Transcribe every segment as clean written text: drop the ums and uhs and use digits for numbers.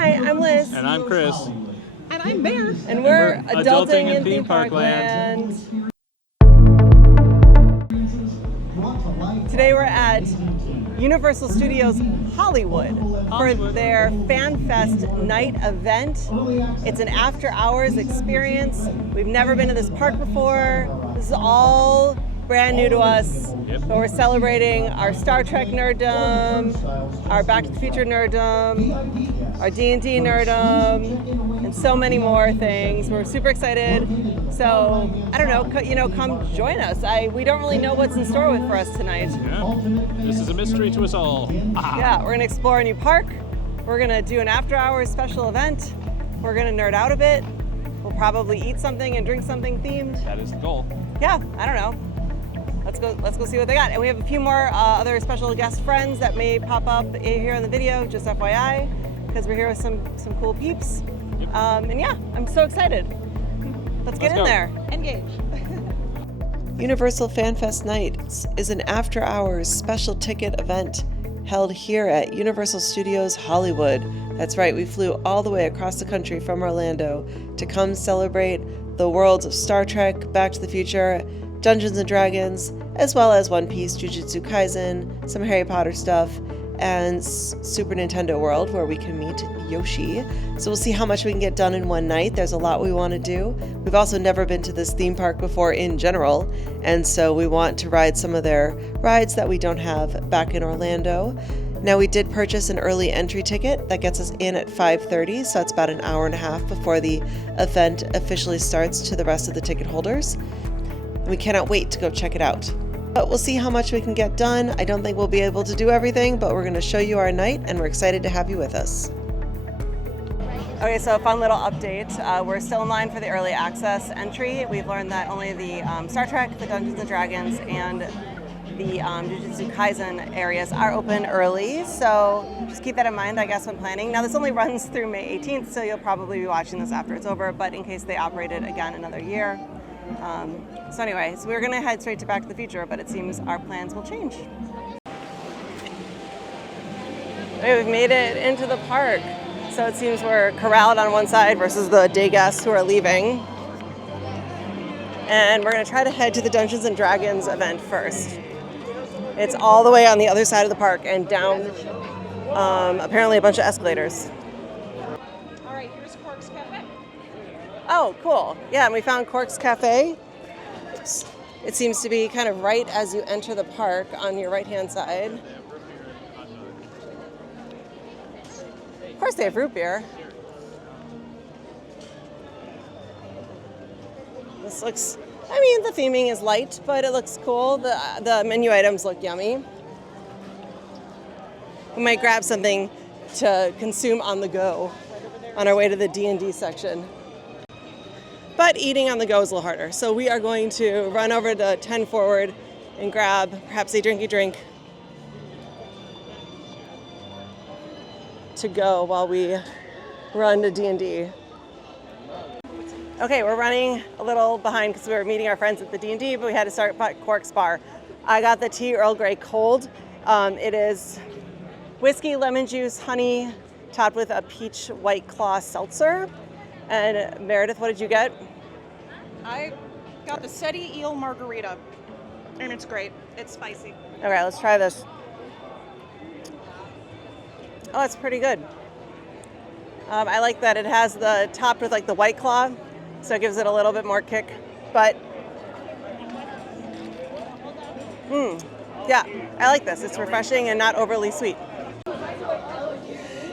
Hi, I'm Liz. And I'm Chris. And I'm Bear. And we're Adulting in Theme Park Land. Today we're at Universal Studios Hollywood for their Fan Fest night event. It's an after-hours experience. We've never been to this park before. This is all brand new to us. Yep. But we're celebrating our Star Trek nerddom, our Back to the Future nerddom, our D&D nerddom, and so many more things. We're super excited. So, I don't know, come join us. We don't really know what's in store for us tonight. Yeah. This is a mystery to us all. Yeah, we're gonna explore a new park. We're gonna do an after-hours special event. We're gonna nerd out a bit. We'll probably eat something and drink something themed. That is the goal. Yeah, I don't know. Let's go see what they got. And we have a few more other special guest friends that may pop up here in the video, just FYI, because we're here with some cool peeps. Yep. And yeah, I'm so excited. Let's get in there. Engage. Universal Fan Fest Nights is an after-hours special ticket event held here at Universal Studios Hollywood. That's right, we flew all the way across the country from Orlando to come celebrate the worlds of Star Trek, Back to the Future, Dungeons and Dragons, as well as One Piece, Jujutsu Kaisen, some Harry Potter stuff, and Super Nintendo World where we can meet Yoshi. So we'll see how much we can get done in one night. There's a lot we want to do. We've also never been to this theme park before in general, and so we want to ride some of their rides that we don't have back in Orlando. Now, we did purchase an early entry ticket that gets us in at 5:30, so it's about an hour and a half before the event officially starts to the rest of the ticket holders. We cannot wait to go check it out. But we'll see how much we can get done. I don't think we'll be able to do everything, but we're going to show you our night, and we're excited to have you with us. Okay, so a fun little update. We're still in line for the early access entry. We've learned that only the Star Trek, the Dungeons and Dragons, and the Jujutsu Kaisen areas are open early, so just keep that in mind, I guess, when planning. Now, this only runs through May 18th, so you'll probably be watching this after it's over, but in case they operate it again another year. So anyway, so we're gonna head straight to Back to the Future, but it seems our plans will change. Okay, we've made it into the park. So it seems we're corralled on one side versus the day guests who are leaving. And we're gonna try to head to the Dungeons and Dragons event first. It's all the way on the other side of the park and down apparently a bunch of escalators. All right, here's Quark's Cafe. Oh, cool. Yeah, and we found Quark's Cafe. It seems to be kind of right as you enter the park on your right-hand side. Of course they have root beer. This looks, the theming is light, but it looks cool. The menu items look yummy. We might grab something to consume on the go on our way to the D&D section. But eating on the go is a little harder. So we are going to run over to 10 Forward and grab perhaps a drinky drink to go while we run to D&D. Okay, we're running a little behind because we were meeting our friends at the D&D, but we had to start at Quark's Bar. I got the tea Earl Grey cold. It is whiskey, lemon juice, honey, topped with a peach White Claw seltzer. And Meredith, what did you get? I got the Seti Eel Margarita, and it's great. It's spicy. Okay, let's try this. Oh, it's pretty good. I like that it has the topped with like the White Claw, so it gives it a little bit more kick. But, yeah, I like this. It's refreshing and not overly sweet.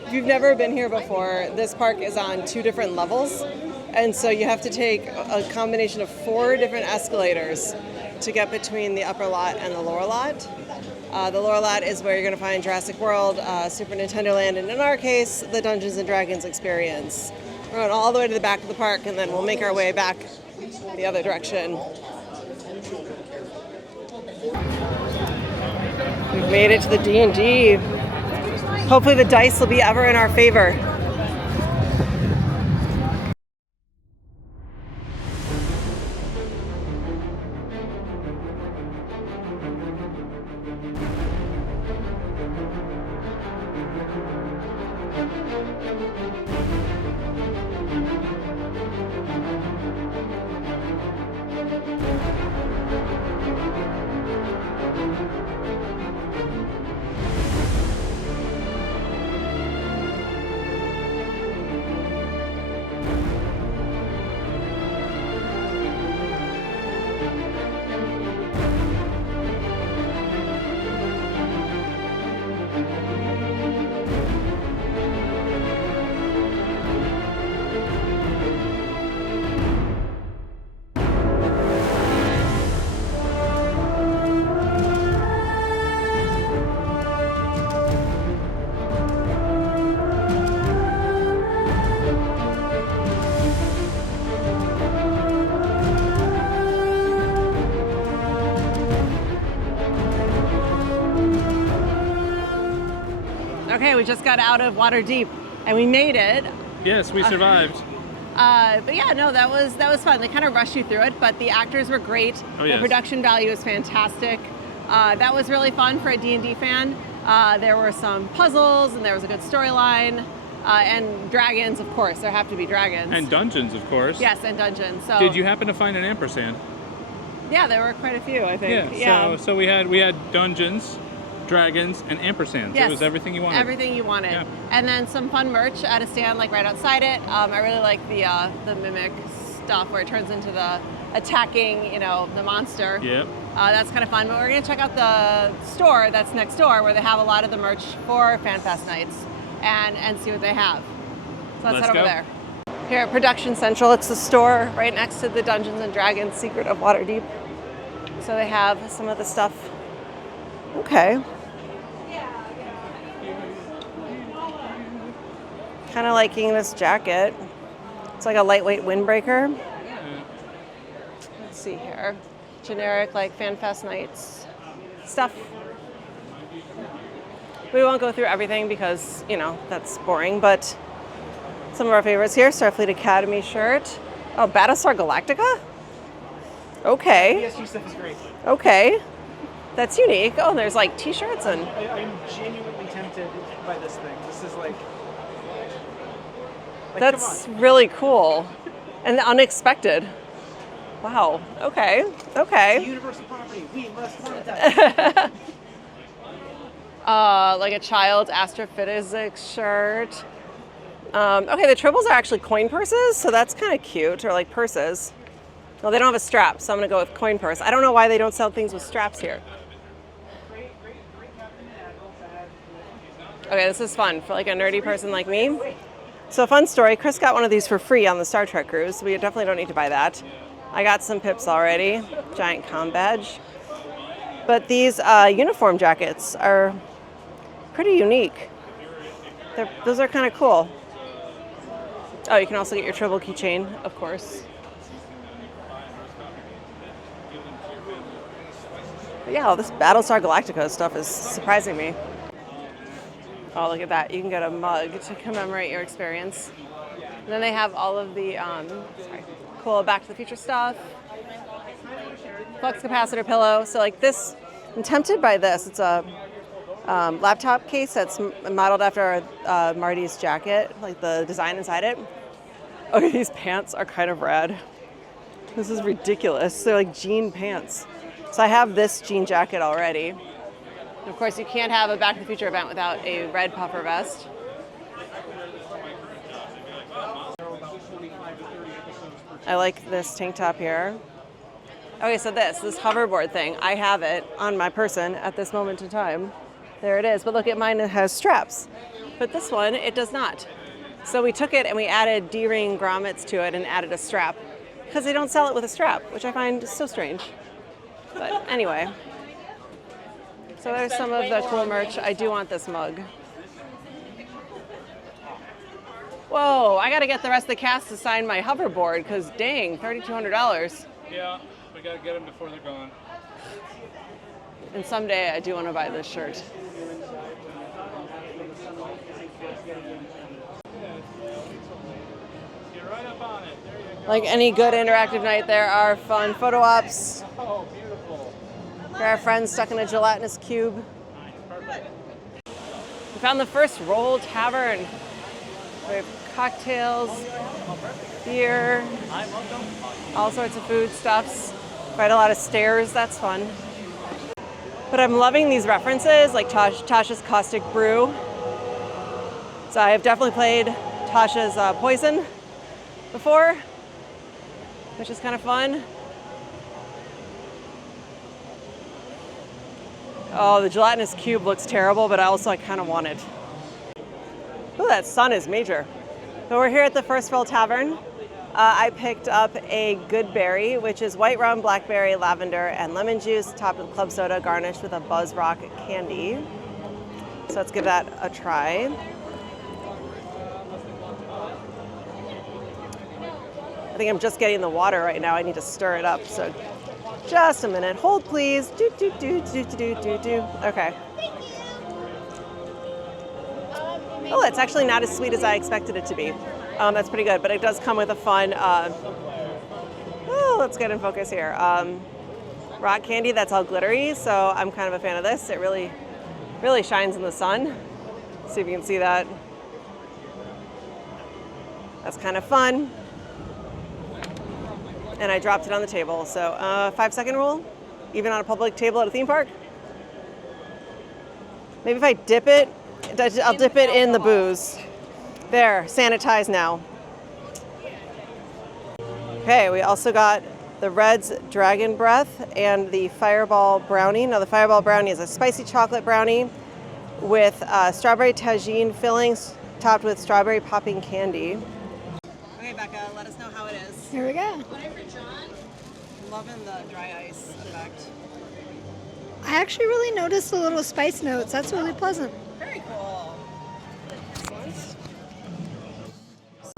If you've never been here before, this park is on 2 different levels, and so you have to take a combination of 4 different escalators to get between the upper lot and the lower lot. The lower lot is where you're going to find Jurassic World, Super Nintendo Land, and in our case, the Dungeons and Dragons experience. We're going all the way to the back of the park, and then we'll make our way back the other direction. We've made it to the D&D. Hopefully the dice will be ever in our favor. Okay, we just got out of water deep and we made it. Yes, we survived. But yeah, no, that was fun. They kind of rushed you through it, but the actors were great. Oh, yes. The production value is fantastic. That was really fun for a D&D fan. There were some puzzles and there was a good storyline. And dragons, of course. There have to be dragons. And dungeons, of course. Yes, and dungeons. So Did you happen to find an ampersand? yeah, there were quite a few, I think. Yeah. So we had dungeons, dragons, and ampersands. Yes. It was everything you wanted. Everything you wanted. Yeah. And then some fun merch at a stand like right outside it. I really like the mimic stuff where it turns into the attacking, the monster. Yep. That's kind of fun. But we're going to check out the store that's next door where they have a lot of the merch for FanFest nights and see what they have. So let's head over there. Here at Production Central, it's the store right next to the Dungeons and Dragons Secret of Waterdeep. So they have some of the stuff. Okay. Kind of liking this jacket. It's like a lightweight windbreaker. Let's see here. Generic like FanFest nights stuff. We won't go through everything because, that's boring, but some of our favorites here. Starfleet Academy shirt. Oh, Battlestar Galactica? Okay. ESG stuff is great. Okay. That's unique. Oh, there's like t-shirts and... I'm genuinely tempted by this thing. This is like That's come on. really cool and unexpected. Wow. Okay. Okay. Universal property. We must monetize. Like a child's astrophysics shirt. Okay, the tribbles are actually coin purses, so that's kind of cute, or like purses. Well, they don't have a strap, so I'm gonna go with coin purse. I don't know why they don't sell things with straps here. Okay, this is fun for like a nerdy person like me. So a fun story, Chris got one of these for free on the Star Trek cruise. We definitely don't need to buy that. I got some pips already, giant comm badge. But these uniform jackets are pretty unique. Those are kind of cool. Oh, you can also get your Tribble keychain, of course. But yeah, all this Battlestar Galactica stuff is surprising me. Oh, look at that. You can get a mug to commemorate your experience. And then they have all of the cool Back to the Future stuff. Flux capacitor pillow. So like this, I'm tempted by this. It's a laptop case that's modeled after Marty's jacket, like the design inside it. Okay, these pants are kind of rad. This is ridiculous. They're like jean pants. So I have this jean jacket already. And of course, you can't have a Back to the Future event without a red puffer vest. I like this tank top here. Okay, so this hoverboard thing, I have it on my person at this moment in time. There it is, but look at mine, it has straps. But this one, it does not. So we took it and we added D-ring grommets to it and added a strap because they don't sell it with a strap, which I find so strange. But anyway, so there's some of the cool merch. I do want this mug. Whoa, I gotta get the rest of the cast to sign my hoverboard because dang, $3,200. Yeah, we gotta get them before they're gone. And someday I do want to buy this shirt. Get right up on it. There you go. Like any good interactive night, there are fun photo ops. Oh, beautiful. There are friends stuck in a gelatinous cube. Perfect. We found the first Roll Tavern. We have cocktails, beer, all sorts of foodstuffs. Quite a lot of stairs, that's fun. But I'm loving these references, like Tasha's Caustic Brew. So I have definitely played Tasha's Poison before, which is kind of fun. Oh, the gelatinous cube looks terrible, but I kind of want it. Oh, that sun is major. So we're here at the First Fill Tavern. I picked up a good berry, which is white rum, blackberry, lavender, and lemon juice, topped with club soda, garnished with a Buzz Rock candy. So let's give that a try. I think I'm just getting the water right now. I need to stir it up. So just a minute. Hold, please. Do, do, do, do, do, do, do. Okay. Oh, it's actually not as sweet as I expected it to be. That's pretty good, but it does come with a fun, let's get in focus here. Rock candy that's all glittery, so I'm kind of a fan of this. It really, really shines in the sun. See if you can see that. That's kind of fun. And I dropped it on the table, so 5-second rule, even on a public table at a theme park. Maybe if I dip it, I'll dip it in the booze. There, sanitize now. Okay, we also got the Red's Dragon Breath and the Fireball Brownie. Now the Fireball Brownie is a spicy chocolate brownie with strawberry tagine fillings topped with strawberry popping candy. Okay, Becca, let us know how it is. Here we go. Loving the dry ice effect. I actually really noticed the little spice notes. That's really pleasant. Very cool.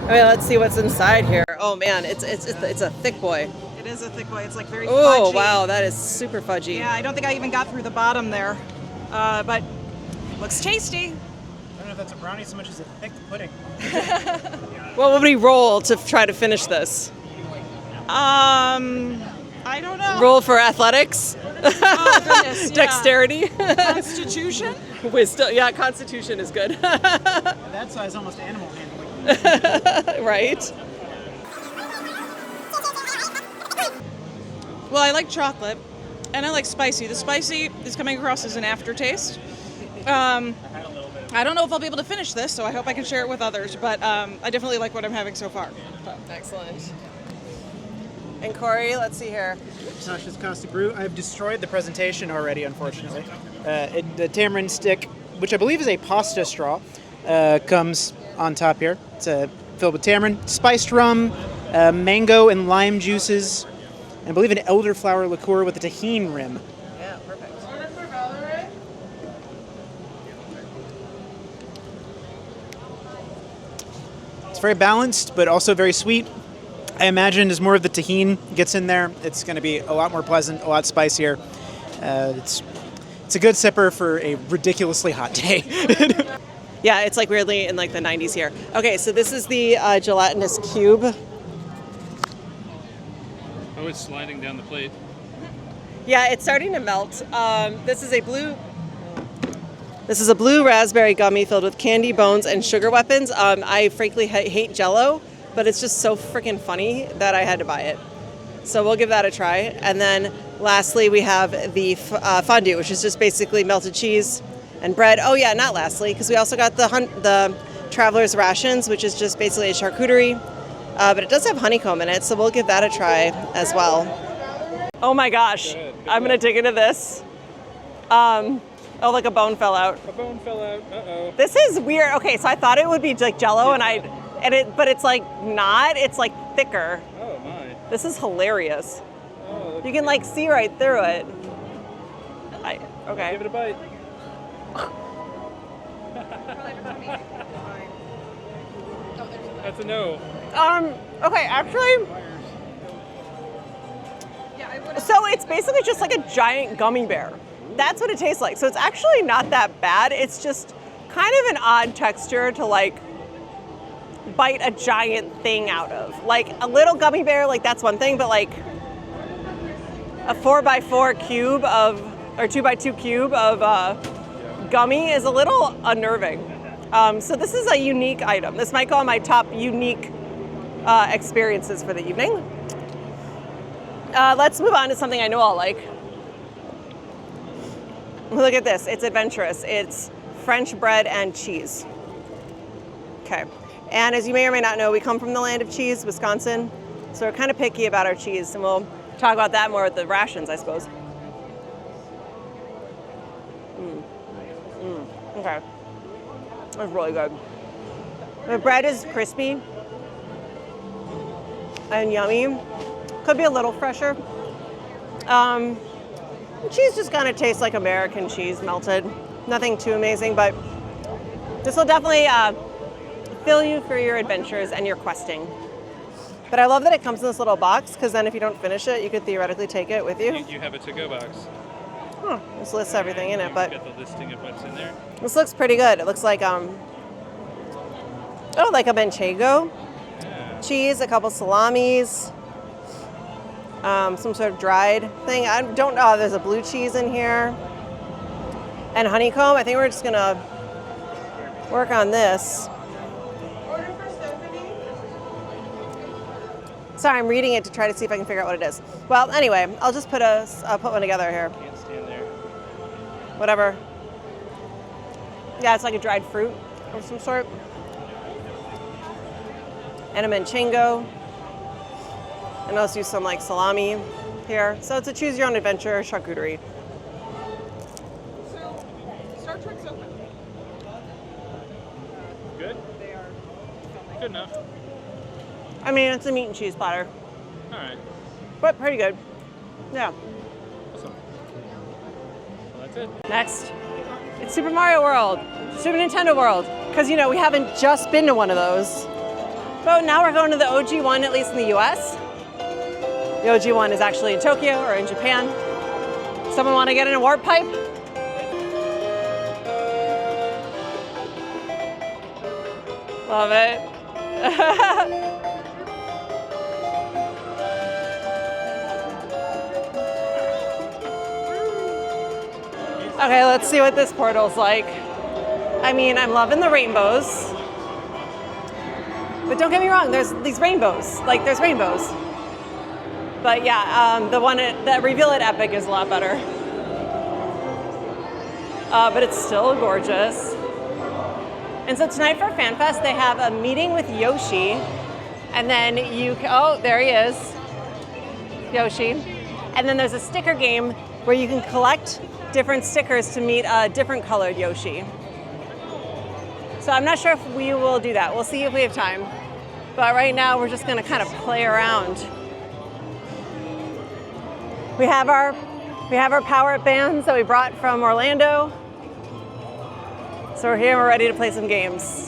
Okay, let's see what's inside here. Oh man, it's a thick boy. It is a thick boy. It's like very Oh fudgy. wow, that is super fudgy. Yeah, I don't think I even got through the bottom there, but looks tasty. I don't know if that's a brownie so much as a thick pudding. What would we roll to try to finish this? I don't know. Roll for athletics? Oh goodness, yeah. Dexterity? Constitution? Wisdom. Yeah, constitution is good. That size almost animal handling. Right? Well, I like chocolate, and I like spicy. The spicy is coming across as an aftertaste. I don't know if I'll be able to finish this, so I hope I can share it with others, but I definitely like what I'm having so far. Excellent. And Corey, let's see here. Tasha's Caustic Brew. I've destroyed the presentation already, unfortunately. The tamarind stick, which I believe is a pasta straw, comes on top here. It's filled with tamarind, spiced rum, mango and lime juices, and I believe an elderflower liqueur with a tahini rim. Yeah, perfect. It's very balanced, but also very sweet. I imagine as more of the tahini gets in there, it's going to be a lot more pleasant, a lot spicier. It's a good sipper for a ridiculously hot day. Yeah, it's like weirdly in like the 90s here. Okay, so this is the gelatinous cube. Oh, it's sliding down the plate. Yeah, it's starting to melt. This is a blue raspberry gummy filled with candy, bones, and sugar weapons. I frankly hate Jell-O, but it's just so freaking funny that I had to buy it. So we'll give that a try. And then lastly, we have the fondue, which is just basically melted cheese and bread. Oh yeah, not lastly, because we also got the Traveler's Rations, which is just basically a charcuterie. But it does have honeycomb in it, so we'll give that a try as well. Oh my gosh, I'm gonna dig into this. Oh, like a bone fell out. A bone fell out. Uh-oh. This is weird. Okay, so I thought it would be like Jell-O, but it's like not. It's like thicker. Oh my. This is hilarious. Oh, You can like see right through it. Okay. give it a bite. That's a no. Okay, actually. So it's basically just like a giant gummy bear. That's what it tastes like. So it's actually not that bad. It's just kind of an odd texture to like bite a giant thing out of. Like a little gummy bear, like that's one thing, but like a 4x4 cube of, or 2x2 cube of gummy is a little unnerving. So this is a unique item. This might go on my top unique experiences for the evening. Let's move on to something I know I'll like. Look at this. It's adventurous. It's French bread and cheese. Okay. And as you may or may not know, we come from the land of cheese, Wisconsin. So we're kind of picky about our cheese, and we'll talk about that more with the rations, I suppose. Okay. That's really good. The bread is crispy and yummy. Could be a little fresher. Cheese just kind of tastes like American cheese melted. Nothing too amazing, but this will definitely fill you for your adventures and your questing. But I love that it comes in this little box, because then if you don't finish it, you could theoretically take it with you. You have a to-go box. This lists everything in it, but Got the listing of what's in there. this looks pretty good. It looks like like a manchego cheese, a couple salamis, some sort of dried thing. I don't know. There's a blue cheese in here and honeycomb. I think we're just gonna work on this. Sorry, I'm reading it to try to see if I can figure out what it is. Well, anyway, I'll just put one together here. Can't stand there. Whatever. Yeah, it's like a dried fruit of some sort. And a manchego. And I'll use some like salami here. So it's a choose your own adventure charcuterie. So, Star Trek's open. Good? Good enough. I mean, it's a meat and cheese platter, All right. but pretty good. Yeah. Awesome. Well, that's it. Next, it's Super Mario World, Super Nintendo World. Because, you know, we haven't just been to one of those. But now we're going to the OG one, at least in the US. The OG one is actually in Tokyo or in Japan. Someone want to get in a warp pipe? Love it. Okay, let's see what this portal's like. I mean, I'm loving the rainbows. But don't get me wrong, there's these rainbows. Like, there's rainbows. But yeah, the one that reveal at Epic is a lot better. But it's still gorgeous. And so tonight for FanFest, they have a meeting with Yoshi. And then there he is, Yoshi. And then there's a sticker game where you can collect different stickers to meet a different colored Yoshi. So I'm not sure if we will do that. We'll see if we have time. But right now we're just gonna kind of play around. We have our power-up bands that we brought from Orlando. So we're here and we're ready to play some games.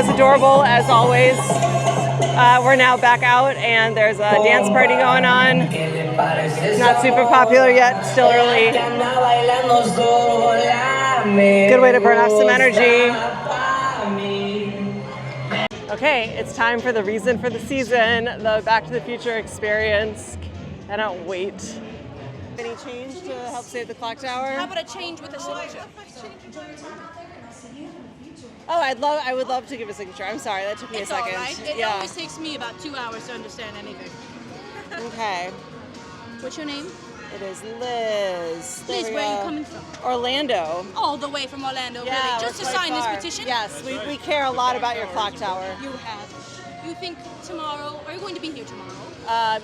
Adorable as always. We're now back out and there's a dance party going on. Not super popular yet, still early. Good way to burn off some energy. Okay, it's time for the reason for the season, the Back to the Future experience. Cannot wait. Any change to help save the clock tower? How about a change with a signature? Oh, I would love to give a signature. I'm sorry, that took me It's a second. all right. It always takes me about 2 hours to understand anything. Okay. What's your name? It is Liz. Liz, where are you coming from? Orlando. All the way from Orlando, Yeah, really? Just to we're quite sign far. this petition? Yes, we care a lot about your clock tower. You have. you think tomorrow, are you going to be here tomorrow?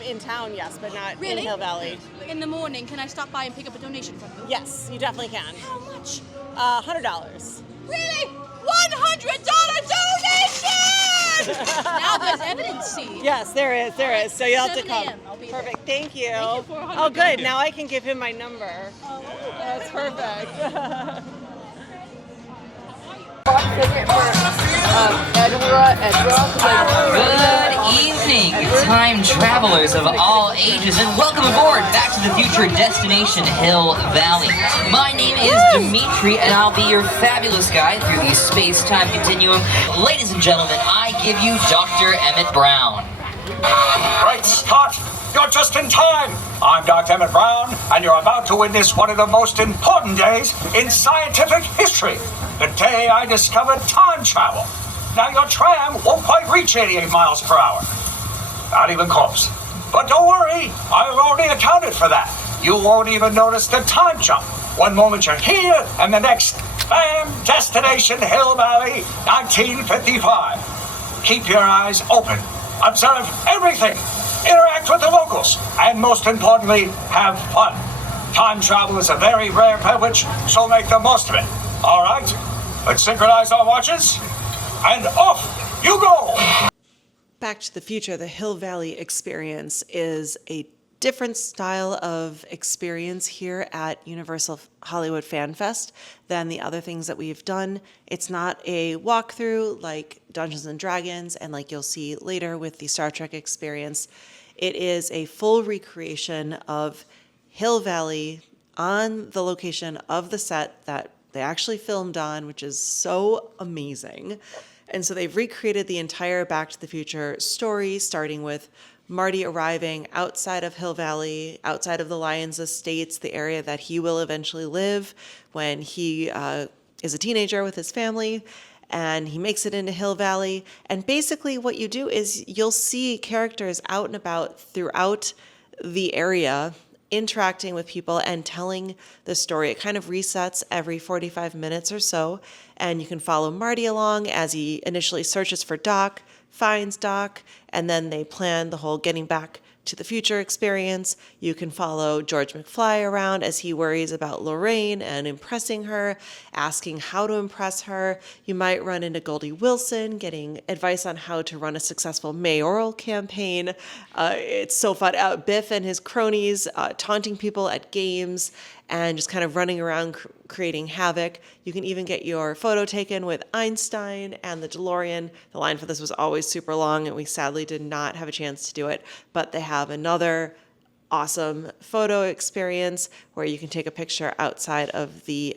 In town, yes, but not Really? in Hill Valley. In the morning, can I stop by and pick up a donation from you? Yes, you definitely can. How much? $100. Really? $100 donation! Now there's evidence, see? Yes, there is. So you'll have to 7 come. a.m. I'll be there. Perfect. Thank you. Thank you for $100. Oh, good. Now I can give him my number. That's perfect. Good evening, time travelers of all ages, and welcome aboard Back to the Future Destination Hill Valley. My name is Dimitri, and I'll be your fabulous guide through the space-time continuum. Ladies and gentlemen, I give you Dr. Emmett Brown. Great Scott! You're just in time! I'm Dr. Emmett Brown, and you're about to witness one of the most important days in scientific history. The day I discovered time travel. Now your tram won't quite reach 88 miles per hour. Not even close. But don't worry, I've already accounted for that. You won't even notice the time jump. One moment you're here, and the next, bam, Destination Hill Valley, 1955. Keep your eyes open. Observe everything. Interact with the locals. And most importantly, have fun. Time travel is a very rare privilege, so make the most of it. All right? Let's synchronize our watches. And off you go! Back to the Future, the Hill Valley experience is a different style of experience here at Universal Hollywood Fan Fest than the other things that we've done. It's not a walkthrough like Dungeons and Dragons and like you'll see later with the Star Trek experience. It is a full recreation of Hill Valley on the location of the set that they actually filmed on, which is so amazing. And so they've recreated the entire Back to the Future story, starting with Marty arriving outside of Hill Valley, outside of the Lions Estates, the area that he will eventually live when he is a teenager with his family, and he makes it into Hill Valley. And basically what you do is you'll see characters out and about throughout the area interacting with people and telling the story. It kind of resets every 45 minutes or so, and you can follow Marty along as he initially searches for Doc, finds Doc, and then they plan the whole getting back to the future experience. You can follow George McFly around as he worries about Lorraine and impressing her, asking how to impress her. You might run into Goldie Wilson getting advice on how to run a successful mayoral campaign. It's so fun. Biff and his cronies taunting people at games and just kind of running around creating havoc. You can even get your photo taken with Einstein and the DeLorean. The line for this was always super long, and we sadly did not have a chance to do it, but they have another awesome photo experience where you can take a picture outside of the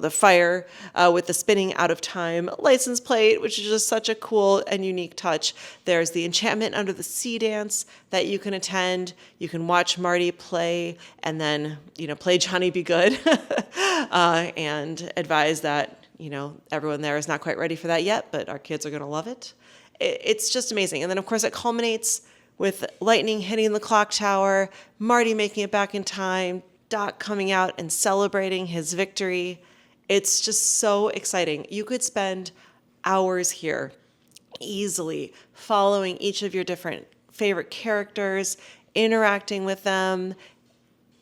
the fire with the spinning out of time license plate, which is just such a cool and unique touch. There's the Enchantment Under the Sea dance that you can attend. You can watch Marty play and then, play Johnny Be Good and advise that, everyone there is not quite ready for that yet, but our kids are going to love it. It's just amazing. And then, of course, it culminates with lightning hitting the clock tower, Marty making it back in time, Doc coming out and celebrating his victory. It's just so exciting. You could spend hours here easily following each of your different favorite characters, interacting with them,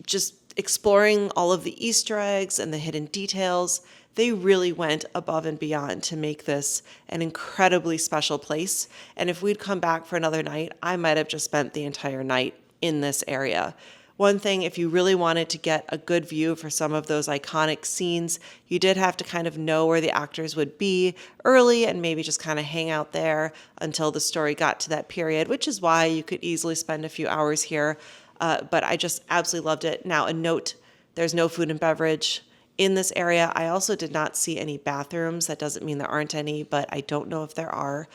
just exploring all of the Easter eggs and the hidden details. They really went above and beyond to make this an incredibly special place. And if we'd come back for another night, I might have just spent the entire night in this area. One thing, if you really wanted to get a good view for some of those iconic scenes, you did have to kind of know where the actors would be early and maybe just kind of hang out there until the story got to that period, which is why you could easily spend a few hours here. But I just absolutely loved it. Now, a note, there's no food and beverage in this area. I also did not see any bathrooms. That doesn't mean there aren't any, but I don't know if there are.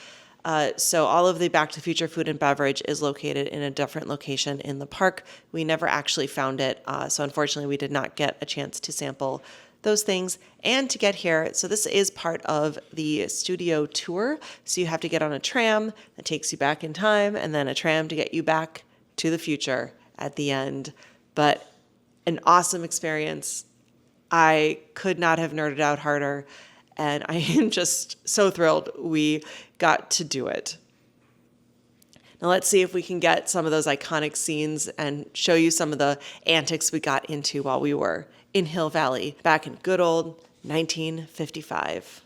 So all of the Back to the Future food and beverage is located in a different location in the park. We never actually found it, so unfortunately we did not get a chance to sample those things and to get here. So this is part of the studio tour. So you have to get on a tram that takes you back in time and then a tram to get you back to the future at the end. But an awesome experience. I could not have nerded out harder. And I am just so thrilled we got to do it. Now let's see if we can get some of those iconic scenes and show you some of the antics we got into while we were in Hill Valley back in good old 1955.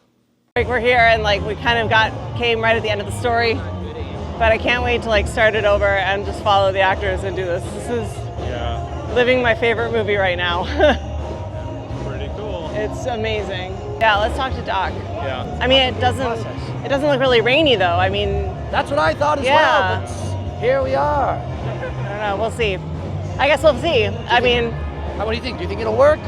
We're here and we kind of came right at the end of the story, but I can't wait to start it over and just follow the actors and do this. This is living my favorite movie right now. Pretty cool. It's amazing. Yeah, let's talk to Doc. Yeah. I mean, it doesn't look really rainy though. I mean, that's what I thought as well, but here we are. I don't know, we'll see. I guess we'll see. I mean, what do you think? Do you think it'll work?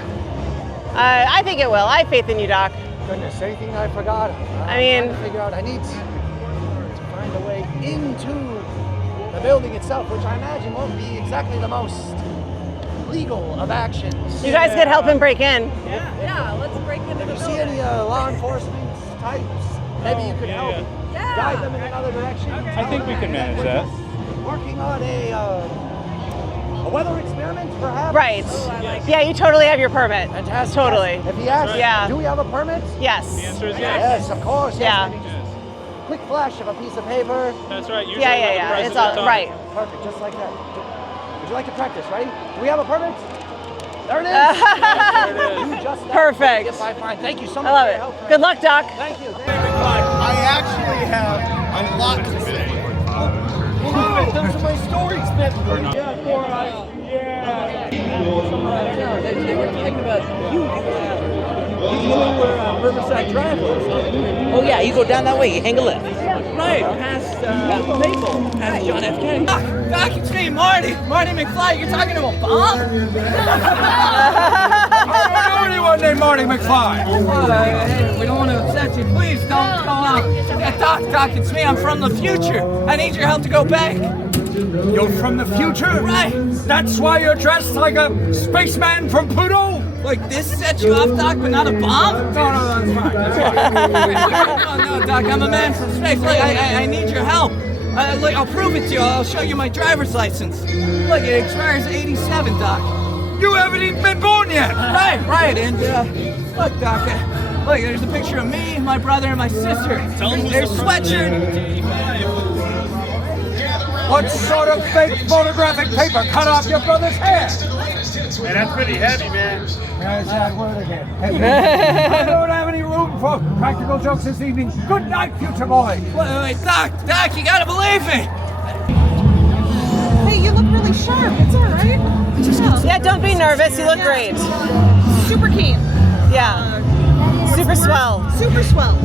I think it will. I have faith in you, Doc. Goodness, anything I forgot. I mean, trying to figure out. I need to find a way into the building itself, which I imagine won't be exactly the most legal of actions. You guys could help him break in. Yeah, let's break into the building. If you see any law enforcement types, maybe you could help guide them in another direction. I think we can manage that. Working on a weather experiment, perhaps? Right. Yeah, you totally have your permit. Fantastic. Totally. If he asks, yeah. Do we have a permit? Yes. The answer is yes. Yes, of course. Yeah. Yes. Quick flash of a piece of paper. That's right. Usually Yeah. It's all right. Perfect, just like that. Would you like to practice? Ready? Do we have a permit? There it is. You just Perfect. Fine. Thank you so much. I love it. Good luck, Doc. Thank you. I actually have a lot to say. Those are my stories, man. They were talking about you know where Riverside Drive was. Oh yeah, you go down that way, you hang a left. Right, past Maple, past John F. Kennedy. Doc, it's me, Marty McFly. You're talking about Bob? I don't know anyone named Marty McFly. Hey, we don't want to upset you. Please don't go out. Doc, it's me. I'm from the future. I need your help to go back. You're from the future? Right. That's why you're dressed like a spaceman from Pluto? Like this sets you off, Doc, but not a bomb? No, that's fine. No, Doc, I'm a man from space. Look, I need your help. I'll prove it to you. I'll show you my driver's license. Look, it expires 87, Doc. You haven't even been born yet. Right. And look, Doc, look, there's a picture of me, my brother, and my sister. There's sweatshirt. What sort of fake photographic paper cut off your brother's hair? Man, that's pretty heavy, man. There's that word again. I don't have any room for practical jokes this evening. Good night, future boy. Wait, Doc, you gotta believe me. Hey, you look really sharp. It's all right. Yeah, don't be nervous. You look great. Super keen. Yeah. Super swell. Super swell.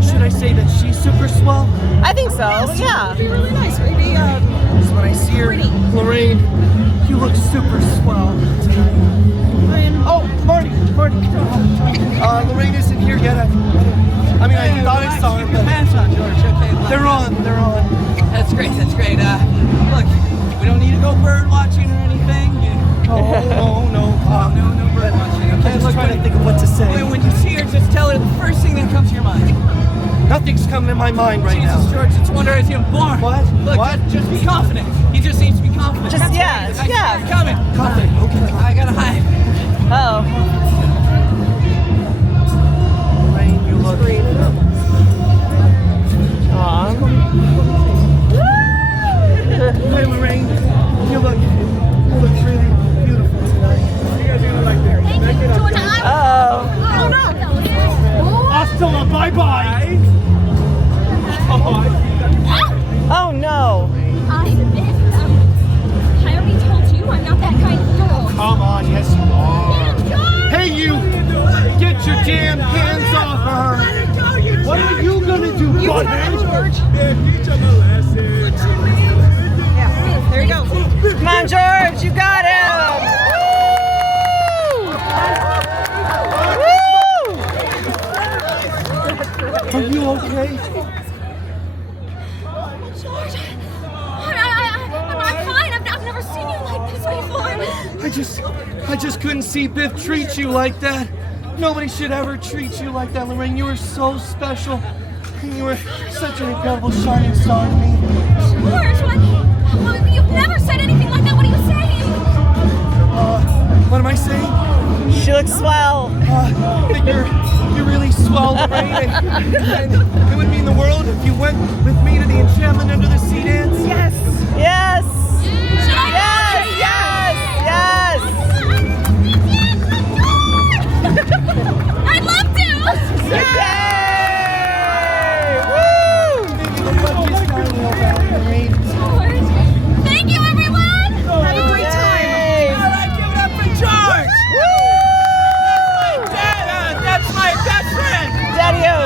Should I say that she's super swell? I think so. Yeah. It'd be really nice. Maybe. Because when I see her, Lorraine, you look super swell tonight. Oh, Marty. Lorraine isn't here yet. I thought I saw her. Keep your pants on, George. Okay. They're on. That's great. Look, we don't need to go bird watching or anything. No bird watching. Okay, I'm just trying to think of what to say. When you see her, just tell her the first thing that comes to your mind. Nothing's coming to my mind right now. Jesus, George, it's wonder is he born. What? Look, just be confident. He just needs to be confident. Yeah. Coming. Confident. Okay. I gotta hide. Oh. Lorraine, you look. Hey, Lorraine, you look really beautiful tonight. You guys are gonna like there. Oh no. Hasta la bye-bye. Oh no. I already told you I'm not that kind of girl. Come on, yes you are. Hey you, get your damn hands off her. What are you gonna do, butthead? George. There you go. Come on, George. You got him. Are you okay? George, I'm fine. I've never seen you like this before. I just couldn't see Biff treat you like that. Nobody should ever treat you like that, Lorraine. You were so special. You were such an incredible shining star to me. George, what? You've never said anything like that. What are you saying? What am I saying? She looks swell. That you're really swell, Lorraine, and it would mean the world if you went with me to the enchantment under the sea dance. Yes! Yes! Yes! Yes! I'd love to! Thank you, everyone! Have a great time. All right, give it up for George! That's my best friend! Daddy-o!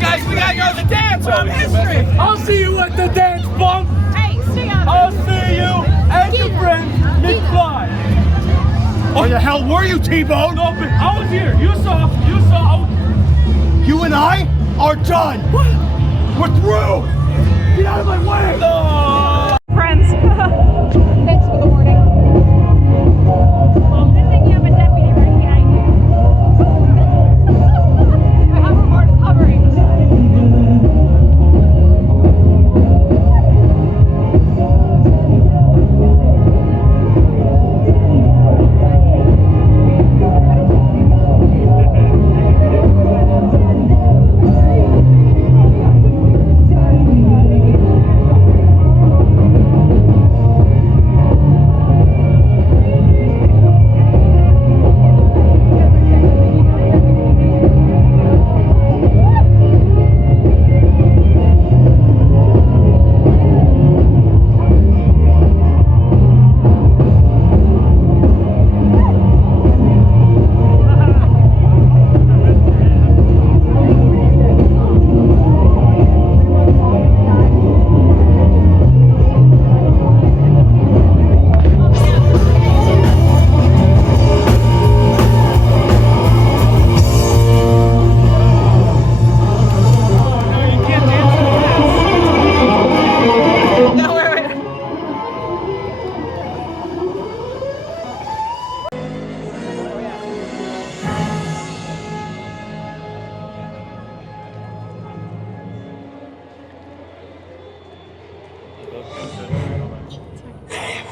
Guys, we gotta go to the dance on history! I'll see you at the dance, bunk. Hey, stay up. I'll see you and your friend, Nick Clyde. Where the hell were you, T-Bone? No, but I was here. You saw. You and I are done. What? We're through. Get out of my way. Friends. Thanks for the warning. Well, good thing you have a deputy right behind you. I have a hard covering.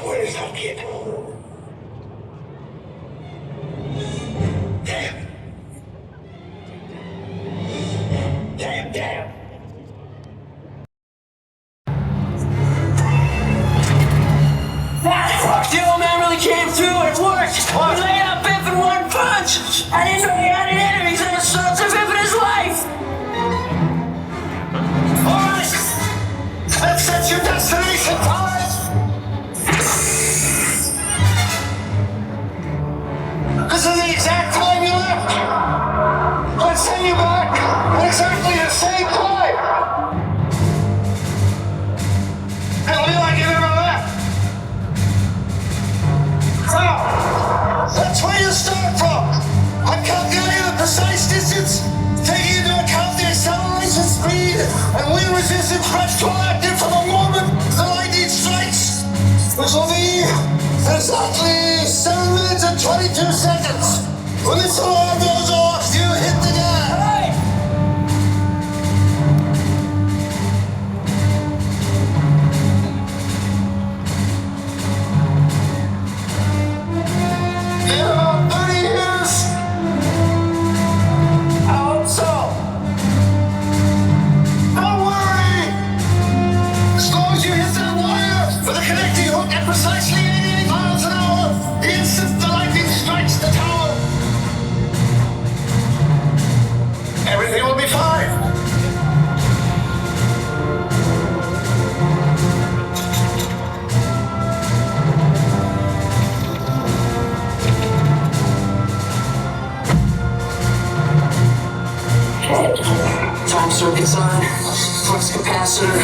Where's that kid? Damn. The old man really came through. It worked. He laid out Biff in one punch. I didn't know he had any enemies that had served to Biff in his life. All right. Let's set your destination, Thomas. This is the exact time you left. Let's send you back at exactly the same time. It'll be like you never left. Now, that's where you start from. I'm calculating the precise distance, taking into account the acceleration speed and wind resistance retroactive from the moment the lightning strikes, which will be exactly 7 minutes and 22 seconds. When this alarm goes off, you hit the gas. In about 30 years, I hope so. Don't worry. As long as you hit that wire with a connecting hook at precisely 88 miles an hour, the instant the lightning strikes the tower, everything will be fine. Time circuits on, flux capacitor.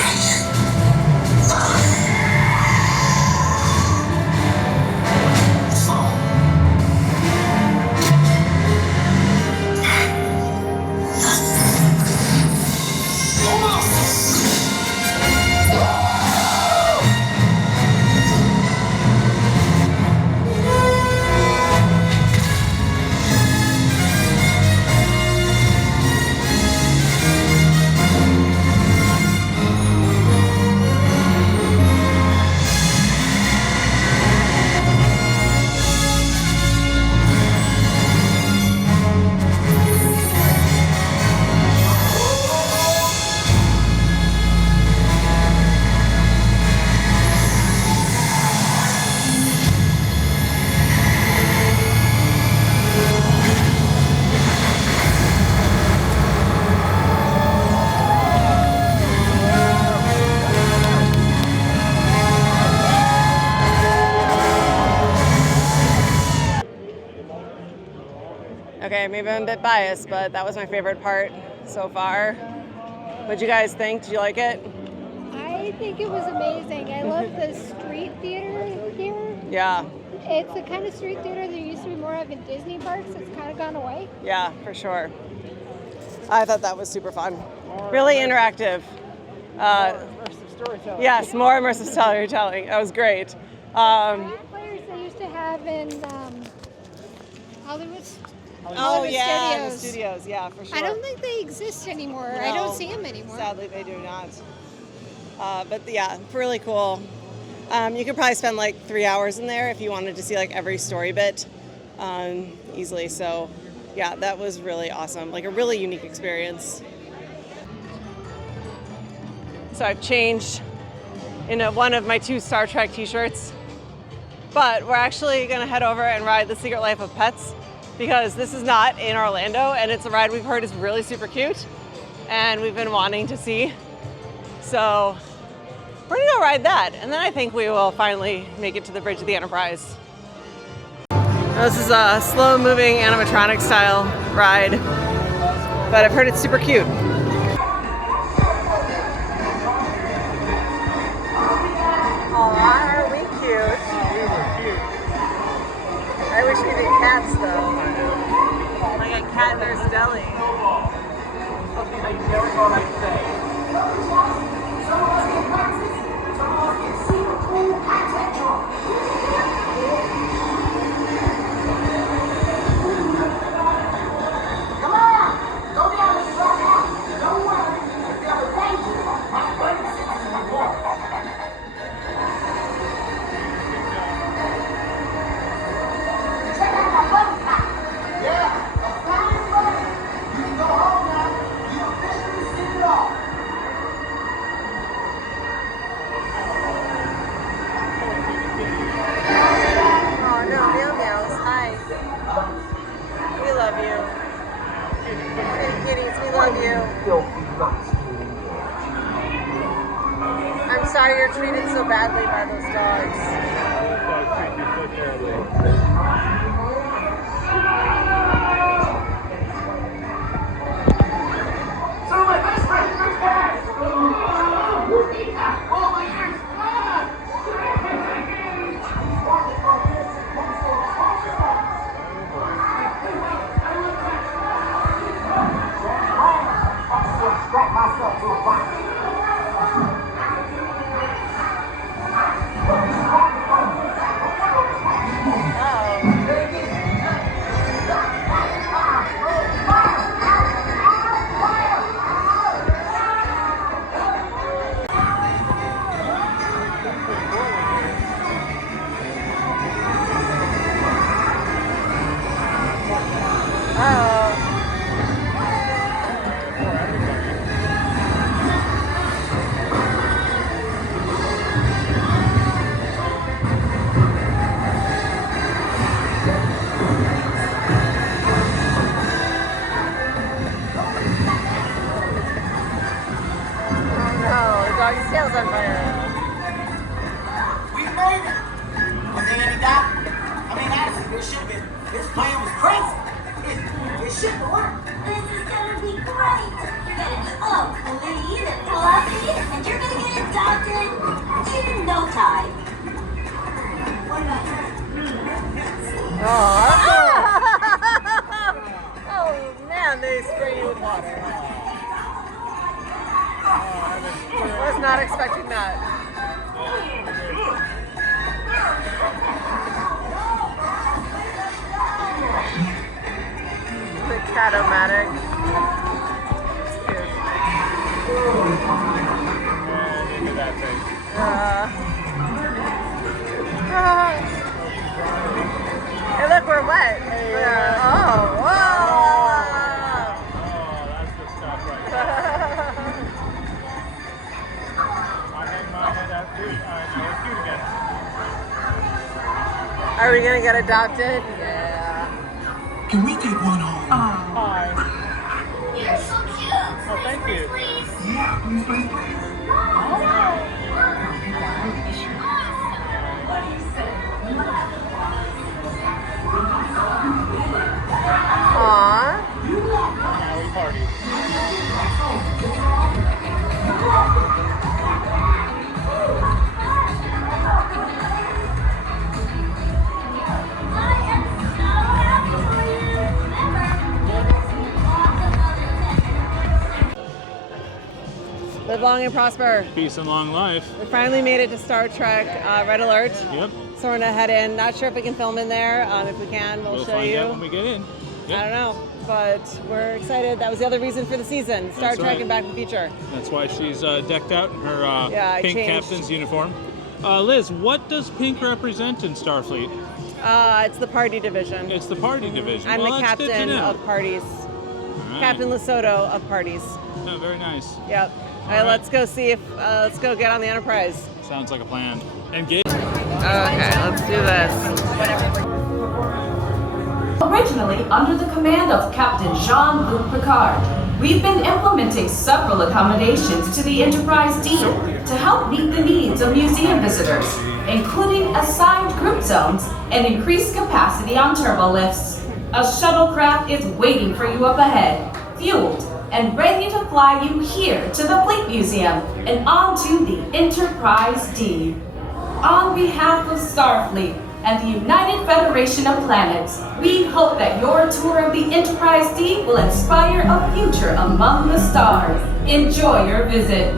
Okay, maybe I'm a bit biased, but that was my favorite part so far. What'd you guys think? Did you like it? I think it was amazing. I love the street theater here. Yeah. It's the kind of street theater there used to be more of in Disney parks. It's kind of gone away. Yeah, for sure. I thought that was super fun. Really interactive. Immersive storytelling. Yes, more immersive storytelling. That was great. Players they used to have in Hollywood. Hollywood yeah, Studios. the studios. Yeah, for sure. I don't think they exist anymore. I No, don't see them anymore. Sadly, they do not. But yeah, really cool. You could probably spend like 3 hours in there if you wanted to see like every story bit easily. So yeah, that was really awesome. Like a really unique experience. So I've changed into one of my 2 Star Trek t-shirts, but we're actually gonna head over and ride The Secret Life of Pets because this is not in Orlando and it's a ride we've heard is really super cute and we've been wanting to see. So we're gonna go ride that, and then I think we will finally make it to the Bridge of the Enterprise. This is a slow-moving animatronic style ride, but I've heard it's super cute. Oh, are we cute? I wish we did cats though. Like a cat nurse deli. I never thought I'd say. I'm sorry you're treated so badly by those dogs. So my best friend is back! Strap myself to a box. Doggy's tail's on fire. We made it! Was there any doubt? I mean, honestly, this plan was crazy. It should have worked. This is gonna be great. You're gonna be all clean and fluffy, and you're gonna get adopted in no time. What about her? Oh man, they spray you with water. I was not expecting that. The Cat-O-Matic. Into that thing. Hey, look, we're wet. Oh, whoa! That's the stuff right there. I hang my head out too. No, it's cute again. Are we gonna get adopted? Yeah. Can we take one home? Hi. You're so cute. Oh, thank you. Yeah, please, please, please. Aww. Live long and prosper. Peace and long life. We finally made it to Star Trek Red Alert. Yep. So we're gonna head in. Not sure if we can film in there. If we can, we'll show find you. out when we get in. Yep. I don't know, but we're excited. That was the other reason for the season. Star That's Trek right. and Back to the Future. That's why she's decked out in her I pink changed. captain's uniform. Liz, what does pink represent in Starfleet? It's the party division. It's the party division. I'm Well, the that's good to captain know. of parties. Right. Captain Lesotho of parties. Oh, very nice. Yep. All right, let's go see if let's go get on the Enterprise. Sounds like a plan. Engage. Okay, let's do this. Originally under the command of Captain Jean-Luc Picard, we've been implementing several accommodations to the Enterprise D to help meet the needs of museum visitors, including assigned group zones and increased capacity on turbolifts. A shuttlecraft is waiting for you up ahead, fueled and ready to fly you here to the Fleet Museum and onto the Enterprise D. On behalf of Starfleet and the United Federation of Planets, we hope that your tour of the Enterprise D will inspire a future among the stars. Enjoy your visit.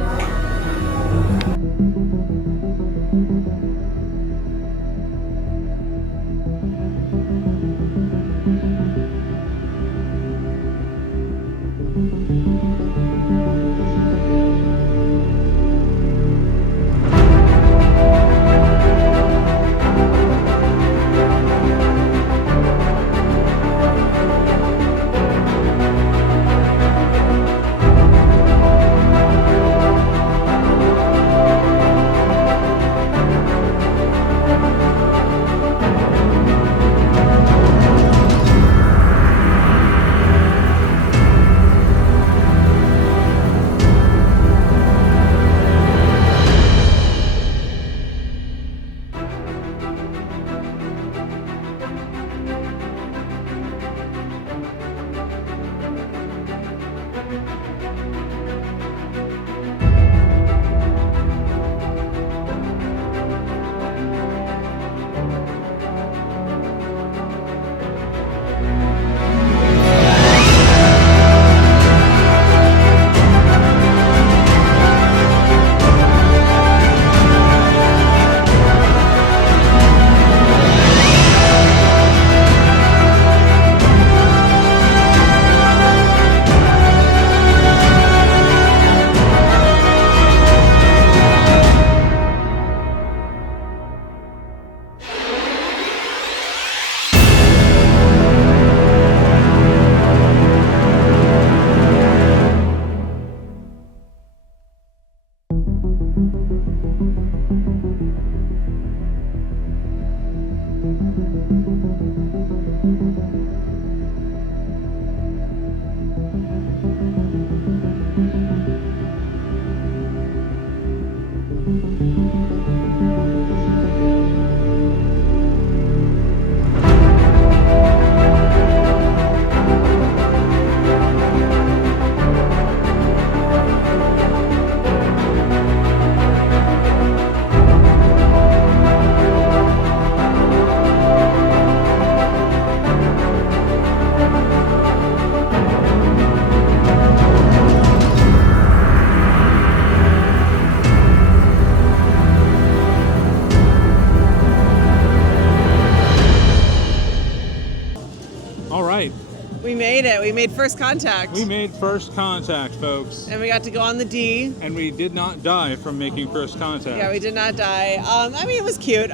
We made it. We made first contact. We made first contact, folks. And we got to go on the D. And we did not die from making first contact. Yeah, we did not die. I mean, it was cute.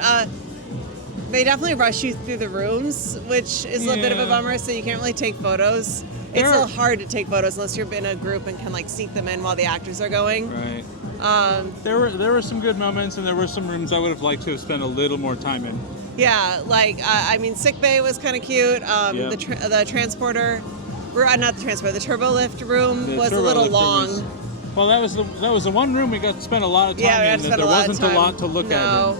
They definitely rush you through the rooms, which is a bit of a bummer, so you can't really take photos. It's a little hard to take photos unless you're in a group and can like sneak them in while the actors are going. Right. There were some good moments, and there were some rooms I would have liked to have spent a little more time in. Yeah, like I mean, sick bay was kind of cute. The transporter, not the transporter, the turbo lift room was a little long. Well, that was the one room we got to spend a lot of time in. That there wasn't a lot to look at.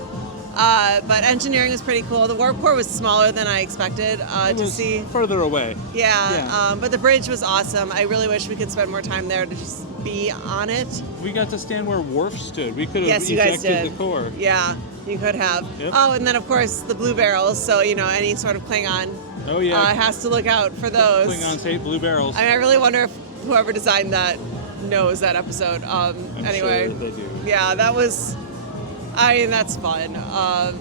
But engineering was pretty cool. The warp core was smaller than I expected to see. Further away. Yeah. But the bridge was awesome. I really wish we could spend more time there to just be on it. We got to stand where Worf stood. We could have you guys ejected did. the core. Yeah, you could have. Yep. Oh, and then of course the blue barrels. So any sort of Klingon. Oh yeah. Has to look out for those. Klingons hate blue barrels. I mean, I really wonder if whoever designed that knows that episode. Anyway, sure they do. Yeah, that was. I mean, that's fun.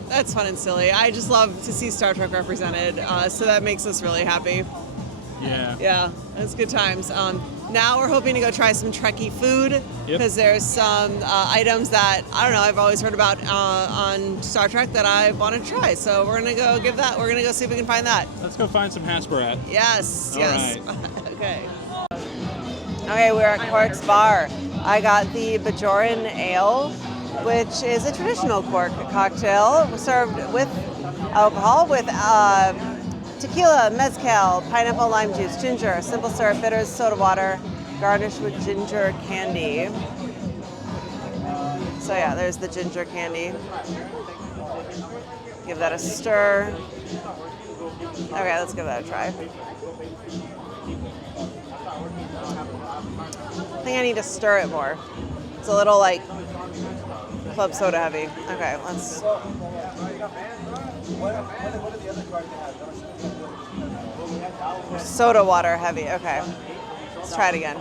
That's fun and silly. I just love to see Star Trek represented, so that makes us really happy. Yeah. Yeah, it's good times. Now we're hoping to go try some Trekkie food because there's some items that I don't know I've always heard about on Star Trek that I want to try. So we're gonna go give that. We're gonna go see if we can find that. Let's go find some Hasperat. Yes. All yes. right. Okay. Okay, we're at Quark's Bar. I got the Bajoran Ale, which is a traditional Quark cocktail served with alcohol with tequila, mezcal, pineapple, lime juice, ginger, simple syrup, bitters, soda water, garnished with ginger candy. So yeah, there's the ginger candy. Give that a stir. Okay, let's give that a try. I think I need to stir it more. It's a little like club soda heavy. Okay, let's. Soda water heavy. Okay, let's try it again.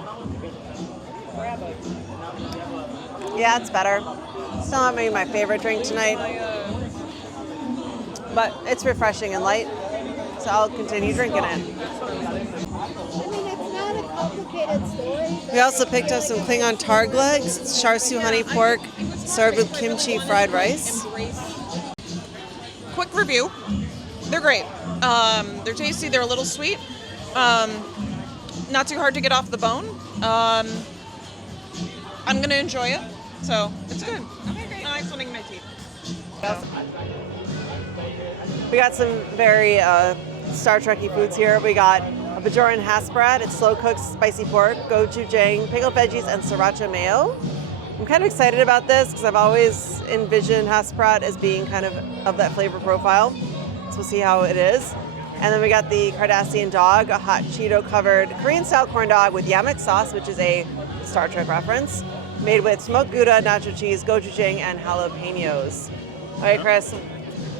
Yeah, it's better. Still not maybe my favorite drink tonight, but it's refreshing and light, so I'll continue drinking it. We also picked up some Klingon targ legs. It's char siu honey pork served with kimchi fried rice. Quick review. They're great. They're tasty. They're a little sweet. Not too hard to get off the bone. I'm going to enjoy it. So it's good. Okay, great. I like swimming my teeth. We got some very Star Trek-y foods here. We got a Bajoran Hasperat. It's slow-cooked spicy pork, gochujang, pickled veggies, and sriracha mayo. I'm kind of excited about this because I've always envisioned Hasperat as being kind of that flavor profile. So we'll see how it is. And then we got the Cardassian dog, a hot Cheeto-covered Korean-style corn dog with yamek sauce, which is a Star Trek reference, made with smoked Gouda, nacho cheese, gochujang, and jalapenos. All right, Chris,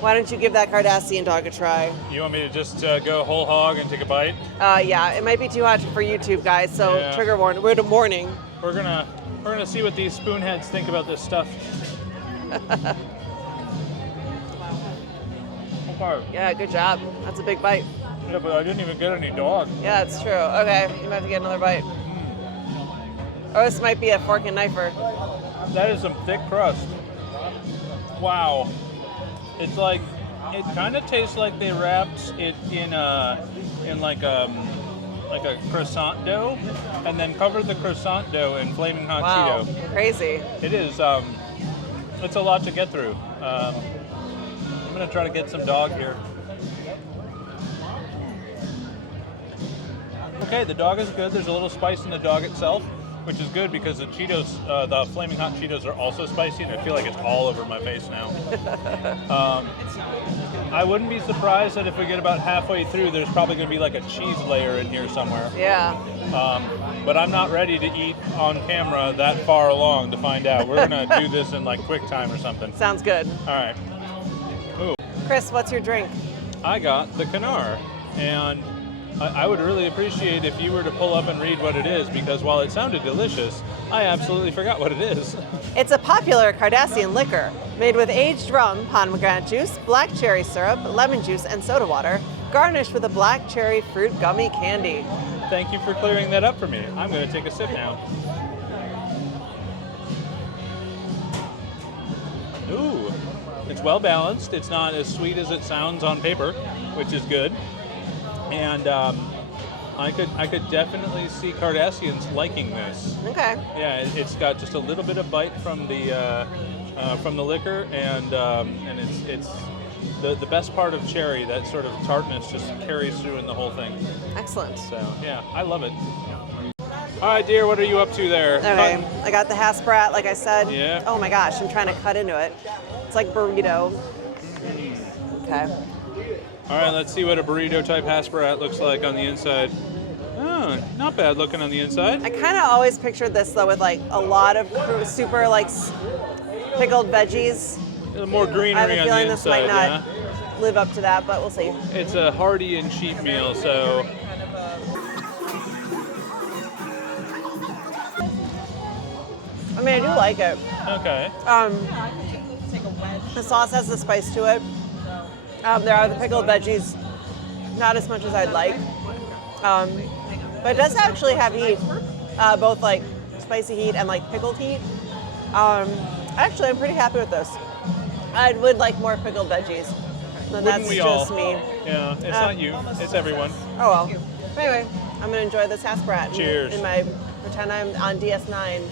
why don't you give that Cardassian dog a try? You want me to just go whole hog and take a bite? Yeah, it might be too hot for YouTube, guys, so Yeah. trigger warning. We're at a warning. We're gonna see what these spoonheads think about this stuff. Okay. Yeah, good job. That's a big bite. Yeah, but I didn't even get any dog. Yeah, it's true. Okay, you might have to get another bite. Or this might be a fork and knifer. That is some thick crust. Wow. It's like, it kind of tastes like they wrapped it in like a croissant dough, and then covered the croissant dough in flaming hot Wow, Cheeto. crazy. It is. It's a lot to get through. I'm gonna try to get some dog here. Okay, the dog is good. There's a little spice in the dog itself, which is good because the Cheetos, the flaming hot Cheetos, are also spicy, and I feel like it's all over my face now. I wouldn't be surprised that if we get about halfway through, there's probably going to be like a cheese layer in here somewhere. Yeah. But I'm not ready to eat on camera that far along to find out. We're going to do this in like quick time or something. Sounds good. All right. Ooh. Chris, what's your drink? I got the Canar, and I would really appreciate if you were to pull up and read what it is, because while it sounded delicious, I absolutely forgot what it is. It's a popular Cardassian liquor made with aged rum, pomegranate juice, black cherry syrup, lemon juice, and soda water, garnished with a black cherry fruit gummy candy. Thank you for clearing that up for me. I'm going to take a sip now. Ooh, it's well balanced. It's not as sweet as it sounds on paper, which is good. And I could definitely see Cardassians liking this. Okay. Yeah, it's got just a little bit of bite from the liquor, and it's the best part of cherry. That sort of tartness just carries through in the whole thing. Excellent. So yeah, I love it. All right, dear, what are you up to there? Okay, I got the Hasperat, like I said. Yeah. Oh my gosh, I'm trying to cut into it. It's like burrito. Okay. All right, let's see what a burrito-type Hasperat looks like on the inside. Oh, not bad looking on the inside. I kind of always pictured this though with like a lot of super like pickled veggies. More greenery I have a on feeling the this inside, might not live up to that, but we'll see. It's a hearty and cheap meal, so. mean, I do like it. Okay. The sauce has the spice to it. There are the pickled veggies, not as much as I'd like. But it does actually have heat, both like spicy heat and like pickled heat. Actually, I'm pretty happy with this. I would like more pickled veggies. But that's we just all? me. Yeah, it's not you. It's everyone. Oh well. Anyway, I'm gonna enjoy this Hasbrat. Cheers. In my pretend I'm on DS9.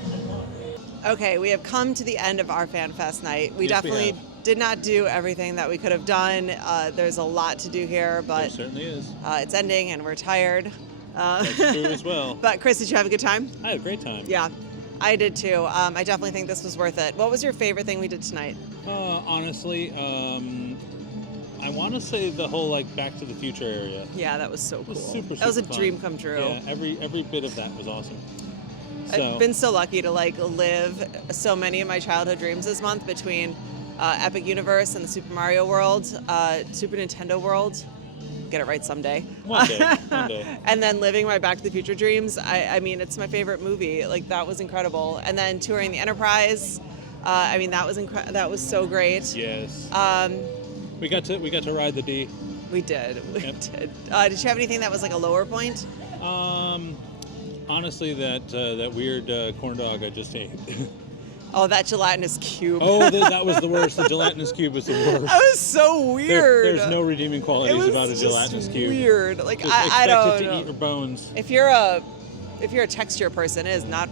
Okay, we have come to the end of our FanFest night. We Yes, we definitely have. did not do everything that we could have done. There's a lot to do here, There but certainly is. it's ending and we're tired. That's true as well. But Chris, did you have a good time? I had a great time. Yeah, I did too. I definitely think this was worth it. What was your favorite thing we did tonight? Honestly, I want to say the whole like Back to the Future area. Yeah, that was so cool. It was super That was a fun. dream come true. Yeah, every bit of that was awesome. I've been so lucky to like live so many of my childhood dreams this month between Epic Universe and the Super Mario World, Super Nintendo World. Get it right someday. One day. One day. And then living my Back to the Future dreams. I mean, it's my favorite movie. Like that was incredible. And then touring the Enterprise. I mean, that was that was so great. Yes. We got to ride the D. We did. We Yep. did. Did you have anything that was like a lower point? Honestly, that weird corn dog I just ate. Oh, that gelatinous cube. Oh, that was the worst. The gelatinous cube was the worst. That was so weird. There's no redeeming qualities about a just gelatinous cube. Weird. Like Just I don't expect it to know. eat your bones. If you're a texture person, it is not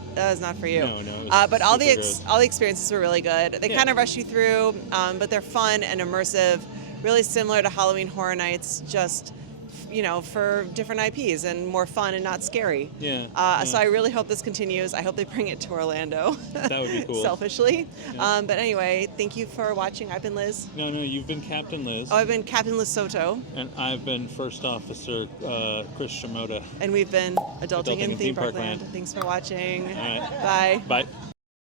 for you. No, it's but all the super gross. all the experiences were really good. They Yeah. kind of rush you through, but they're fun and immersive. Really similar to Halloween Horror Nights, just for different IPs and more fun and not scary. Yeah. So I really hope this continues. I hope they bring it to Orlando. That would be cool. Selfishly. Yeah. But anyway, thank you for watching. I've been Liz. No, you've been Captain Liz. Oh, I've been Captain Liz Soto. And I've been First Officer Chris Shimoda. And we've been Adulting in Theme Park Land. Thanks for watching. All right. Bye. Bye.